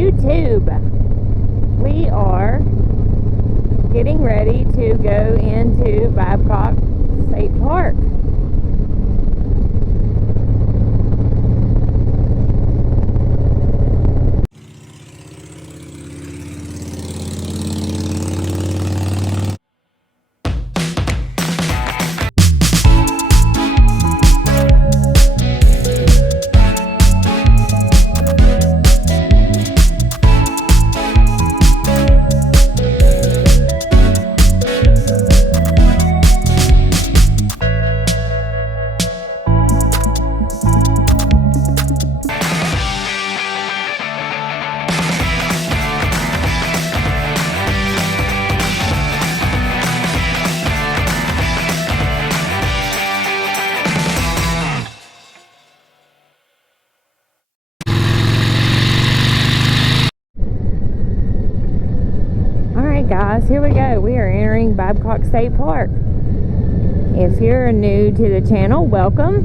YouTube. We are getting ready to go into Babcock State Park. Guys, here we go. We are entering Babcock State Park. If you're new to the channel, welcome.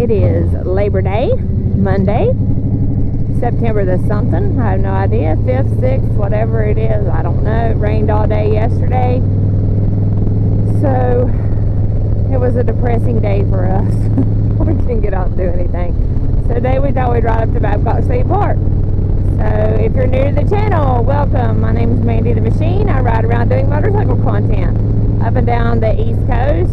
It is Labor Day, Monday, September the something. I have no idea, 5th, 6th, whatever it is. I don't know. It rained all day yesterday. So, it was a depressing day for us. We couldn't get out and do anything. So today we thought we'd ride up to Babcock State Park. So if you're new to the channel, welcome. My name is Mandy the Machine. I ride around doing motorcycle content up and down the East Coast.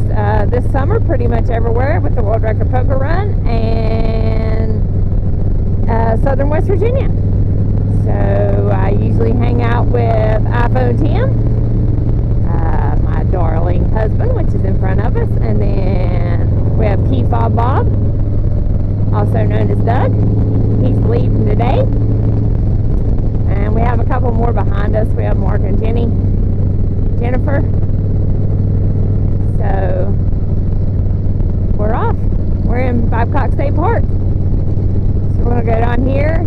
This summer, pretty much everywhere with the World Record Poker Run and Southern West Virginia. So I usually hang out with iPhone Tim, my darling husband, which is in front of us, and then we have Key Fob Bob, also known as Doug. He's leading today. And we have a couple more behind us. We have Mark and Jennifer. So we're off. We're in Babcock State Park. So we're going to go down here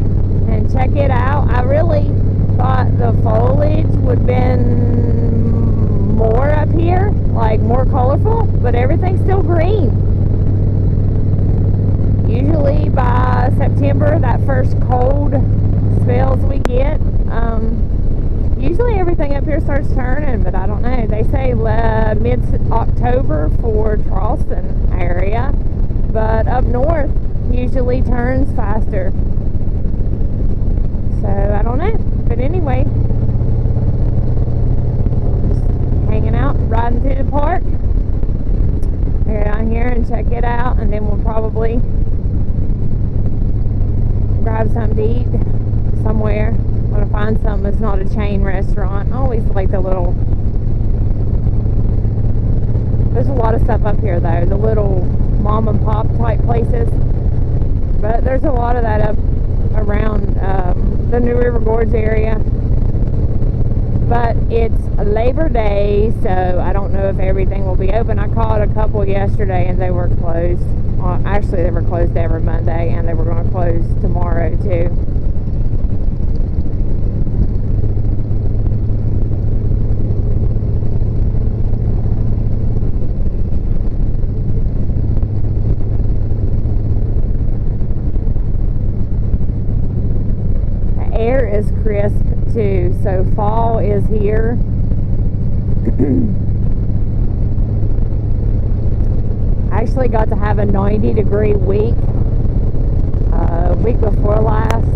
and check it out. I really thought the foliage would have been more up here, like more colorful, but everything's still green. Usually by September, that first cold spells we get, usually everything up here starts turning, but I don't know. They say mid-October for Charleston area, but up north usually turns faster. So I don't know, but anyway, just hanging out, riding through the park. We'll go down here and check it out, and then we'll probably grab something to eat somewhere. I'm gonna find something that's not a chain restaurant. I always like the little, there's a lot of stuff up here though, the little mom and pop type places, but there's a lot of that up around the New River Gorge area. But it's Labor Day, so I don't know if everything will be open. I caught a couple yesterday and they were closed. Actually, they were closed every Monday, and they were going to close tomorrow too. The air is crisp too, so fall is here. I actually got to have a 90-degree week week before last.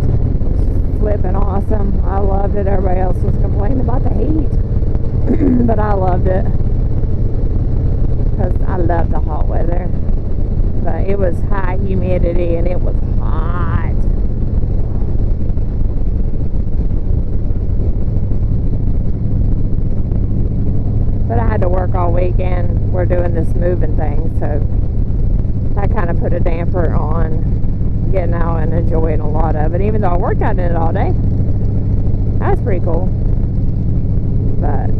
Flipping awesome. I loved it. Everybody else was complaining about the heat, but I loved it because I love the hot weather. But it was high humidity and it was hot. But I had to work all weekend. We're doing this moving thing, so that kind of put a damper on getting out and enjoying a lot of it, even though I worked out in it all day. That's pretty cool. But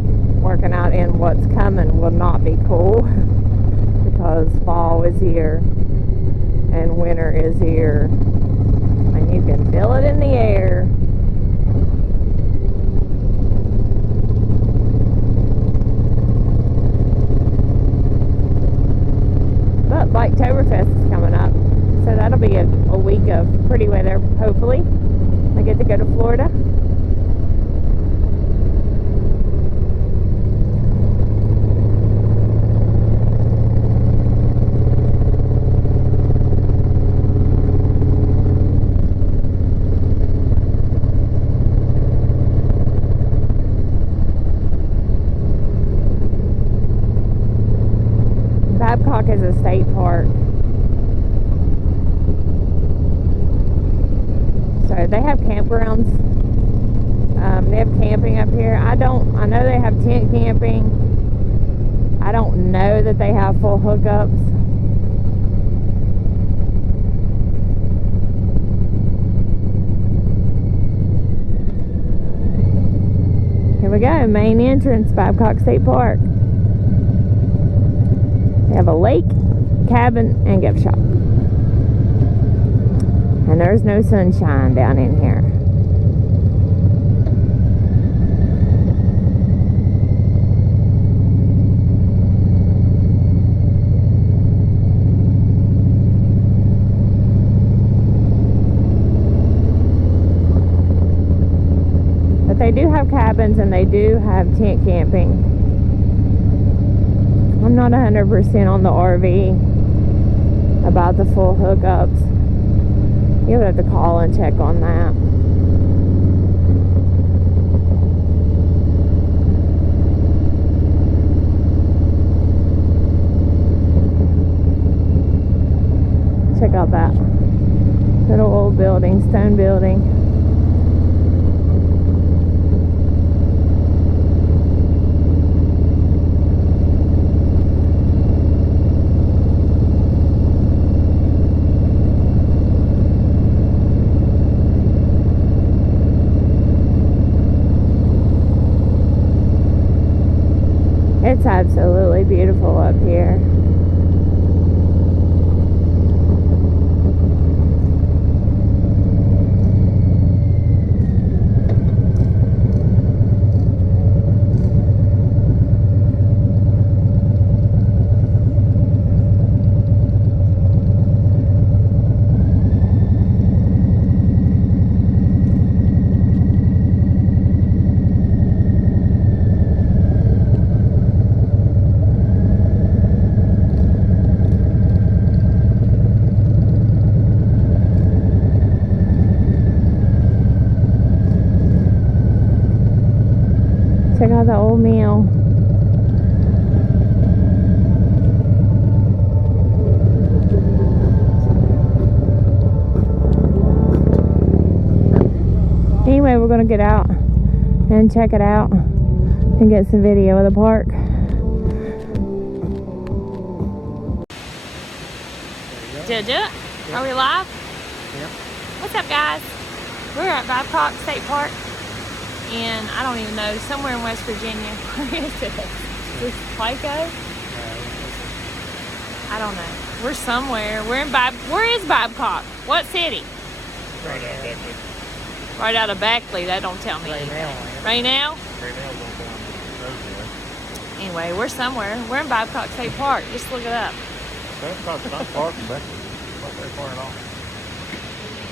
working out in what's coming will not be cool because fall is here and winter is here, and you can feel it in the air. But Biketoberfest is coming up, So that'll be a week of pretty weather, hopefully. I get to go to Florida. Babcock is a state park. So they have campgrounds. They have camping up here. I know they have tent camping. I don't know that they have full hookups. Here we go, main entrance, Babcock State Park. They have a lake, cabin, and gift shop. And there's no sunshine down in here. But they do have cabins and they do have tent camping. I'm not 100% on the RV about the full hookups. You would have to call and check on that. Check out that little old building, stone building. It's absolutely beautiful up here. Check out the old mill. Anyway, we're gonna get out and check it out and get some video of the park. Did it? Are we live? Yep. What's up, guys? We're at Babcock State Park. And I don't even know, somewhere in West Virginia. Where is it? Is this Placo? I don't know. We're somewhere. Where is Babcock? What city? Right out of Beckley. Right out of Beckley. That don't tell me. Right now. Right now? Right now, going down the road there. Anyway, we're somewhere. We're in Babcock State Park. Just look it up. Babcock's not far from Beckley. Not very far at all.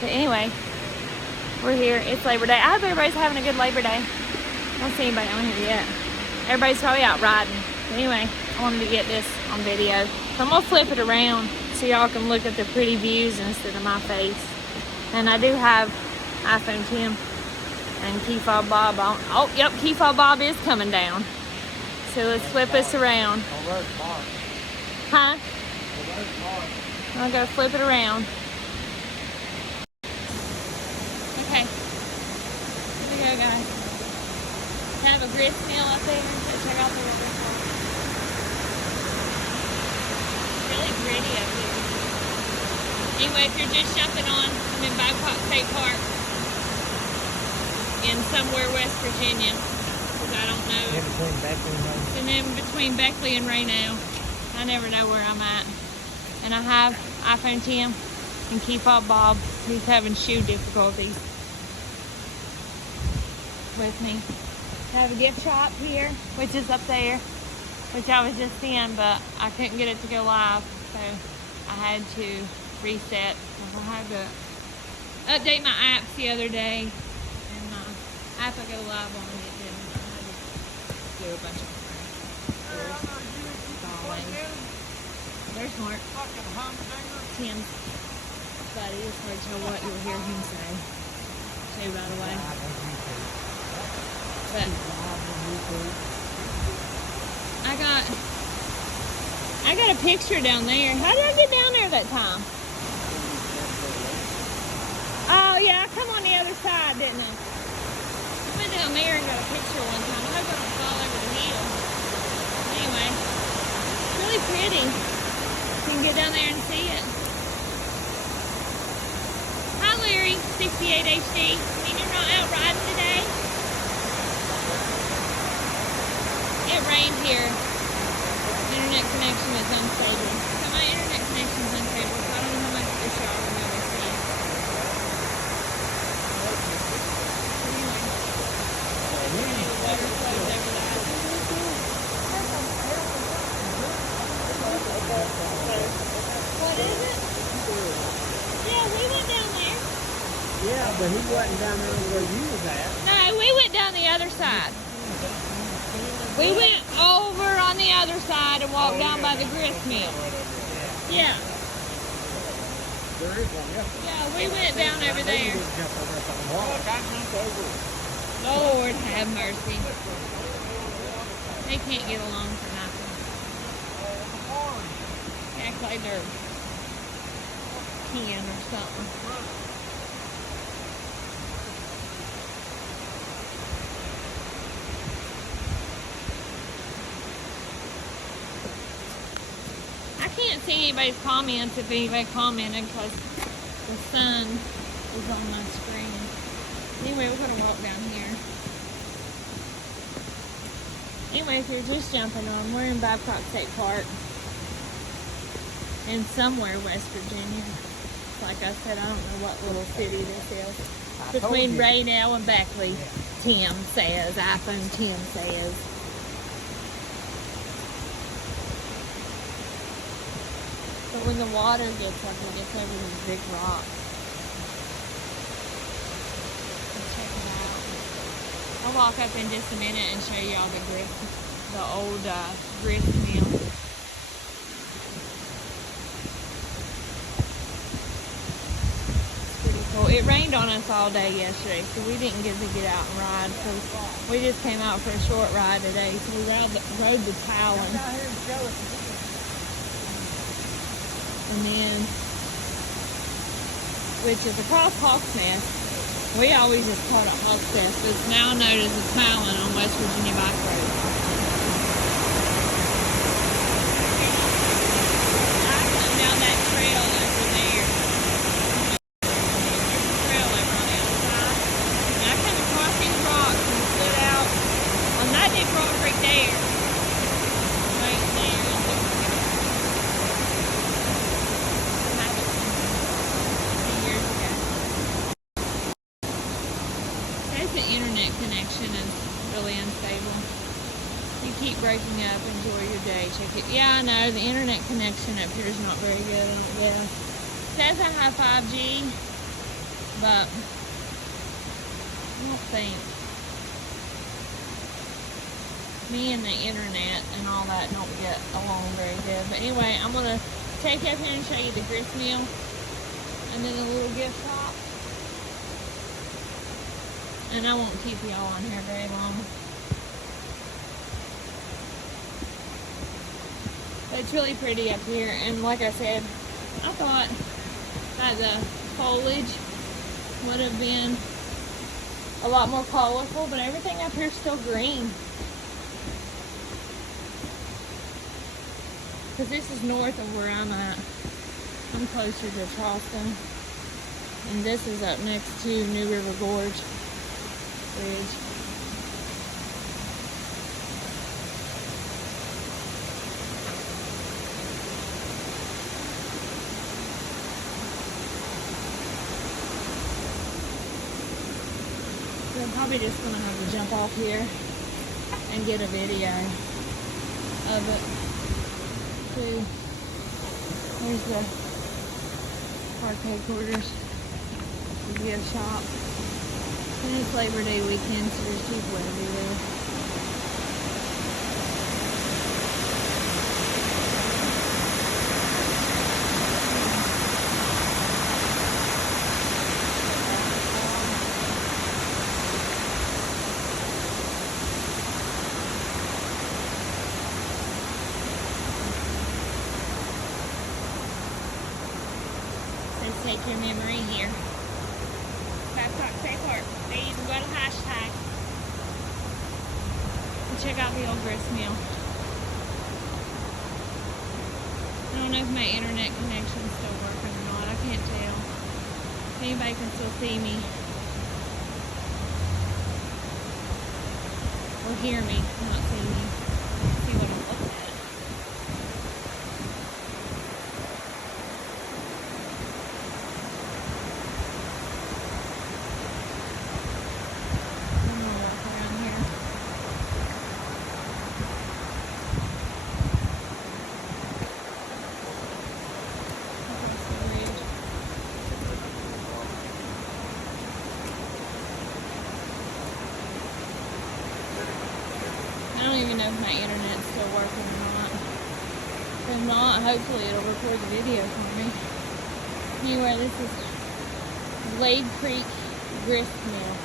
But anyway, we're here. It's Labor Day. I hope everybody's having a good Labor Day. I don't see anybody on here yet. Everybody's probably out riding. But anyway, I wanted to get this on video. So I'm going to flip it around so y'all can look at the pretty views instead of my face. And I do have iPhone 10 and key fob Bob on. Oh, yep, key fob Bob is coming down. So let's flip this around. Huh? I'll go flip it around. Okay. Here we go, guys. Have a gristmill up there. So check out the waterfall. Really pretty up here. Anyway, if you're just jumping on, I'm in Babcock State Park in somewhere West Virginia. Because I don't know. In between Beckley and Ray. And in between Beckley and Ray now. I never know where I'm at. And I have iPhone 10 and key fob Bob, who's having shoe difficulties with me. I have a gift shop here, which is up there, which I was just in, but I couldn't get it to go live. So I had to reset. I had to update my apps the other day, and my app I go live on it didn't. I had to do a bunch of There's Mark. Tim's buddy. It's hard to tell what you'll hear him say. Say right away. But I got a picture down there. How did I get down there that time? Oh yeah, I come on the other side, didn't I? I went down there and got a picture one time. I hope I don't fall over the hill. Anyway, it's really pretty. You can get down there and see it. Hi Larry, 68 HD. I mean, you're not out riding today? It rained here. Internet connection is unstable. So my internet connection is unstable, so I don't know how much this y'all are going to see. Anyway, the water flows over the house. What is it? Yeah, we went down there. Yeah, but he wasn't down there where you was at. No, we went down the other side. We went over on the other side and walked down by the Gristmill. Yeah. There is one, yeah. Yeah, we went down over there. Lord have mercy. They can't get along for nothing. Act like they're kin or something. I can't see anybody's comments if anybody commented because the sun is on my screen. Anyway, we're going to walk down here. Anyway, if you're just jumping on, we're in Babcock State Park in somewhere West Virginia. Like I said, I don't know what little city this is. Between Raydale and Beckley, Tim says. iPhone Tim says. But when the water gets up, it gets over these big rocks. Let's check it out. I'll walk up in just a minute and show you all the old Gristmill. It's pretty cool. It rained on us all day yesterday, so we didn't get to get out and ride. So we just came out for a short ride today. So we rode the Talon. And then, which is across Hawk's Nest. We always just called it Hawk's Nest, but it's now known as the Talon on West Virginia Bike Road. I come down that trail over there. There's a trail over on the other side. And I come across these rocks and stood out on that big rock right there. Right there. The internet connection is really unstable. You keep breaking up. Enjoy your day. Check it. Yeah, I know. The internet connection up here is not very good, I don't guess. It says I have 5G, but I don't think. Me and the internet and all that don't get along very good. But anyway, I'm going to take you up here and show you the Gristmill and then a little gift shop. And I won't keep y'all on here very long. But it's really pretty up here. And like I said, I thought that the foliage would have been a lot more colorful, but everything up here is still green. Because this is north of where I'm at. I'm closer to Charleston. And this is up next to New River Gorge Bridge. So I'm probably just going to have to jump off here and get a video of it too. There's the park headquarters. It's a gift shop. And it's Labor Day weekend, so there's people everywhere. Let's take your memory here. Babcock State Park. They even got a hashtag. And check out the old Gristmill. I don't know if my internet connection's still working or not. I can't tell. If anybody can still see me or hear me, not see me. See what I'm looking at. I don't even know if my internet's still working or not. If not, hopefully it'll record the video for me. Anyway, this is Glade Creek Gristmill.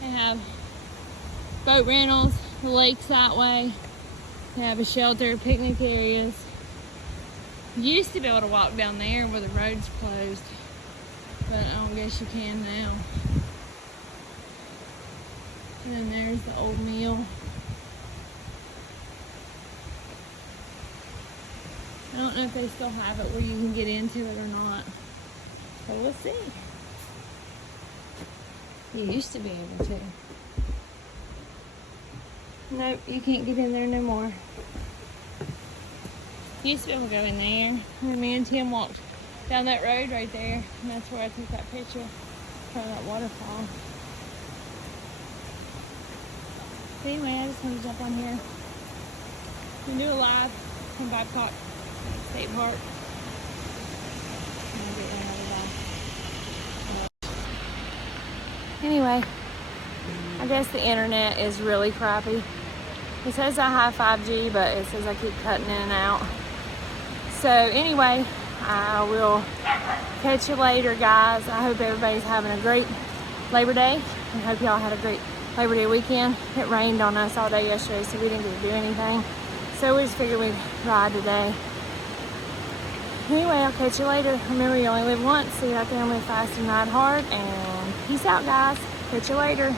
They have boat rentals, the lake's that way. They have a shelter, picnic areas. You used to be able to walk down there where the road's closed, but I don't guess you can now. And then there's the old mill. I don't know if they still have it where you can get into it or not, but we'll see. You used to be able to. Nope, you can't get in there no more. Used to be able to go in there. And me and Tim walked down that road right there, and that's where I took that picture from that waterfall. So anyway, I just wanted to jump on here and do a live from Babcock State Park. And I'll get another live. Anyway, I guess the internet is really crappy. It says I have 5G, but it says I keep cutting in and out. So anyway, I will catch you later, guys. I hope everybody's having a great Labor Day. I hope y'all had a great Labor Day weekend. It rained on us all day yesterday, so we didn't get to do anything. So we just figured we'd ride today. Anyway, I'll catch you later. Remember, you only live once, so you have to live fast and ride hard. And peace out, guys. Catch you later.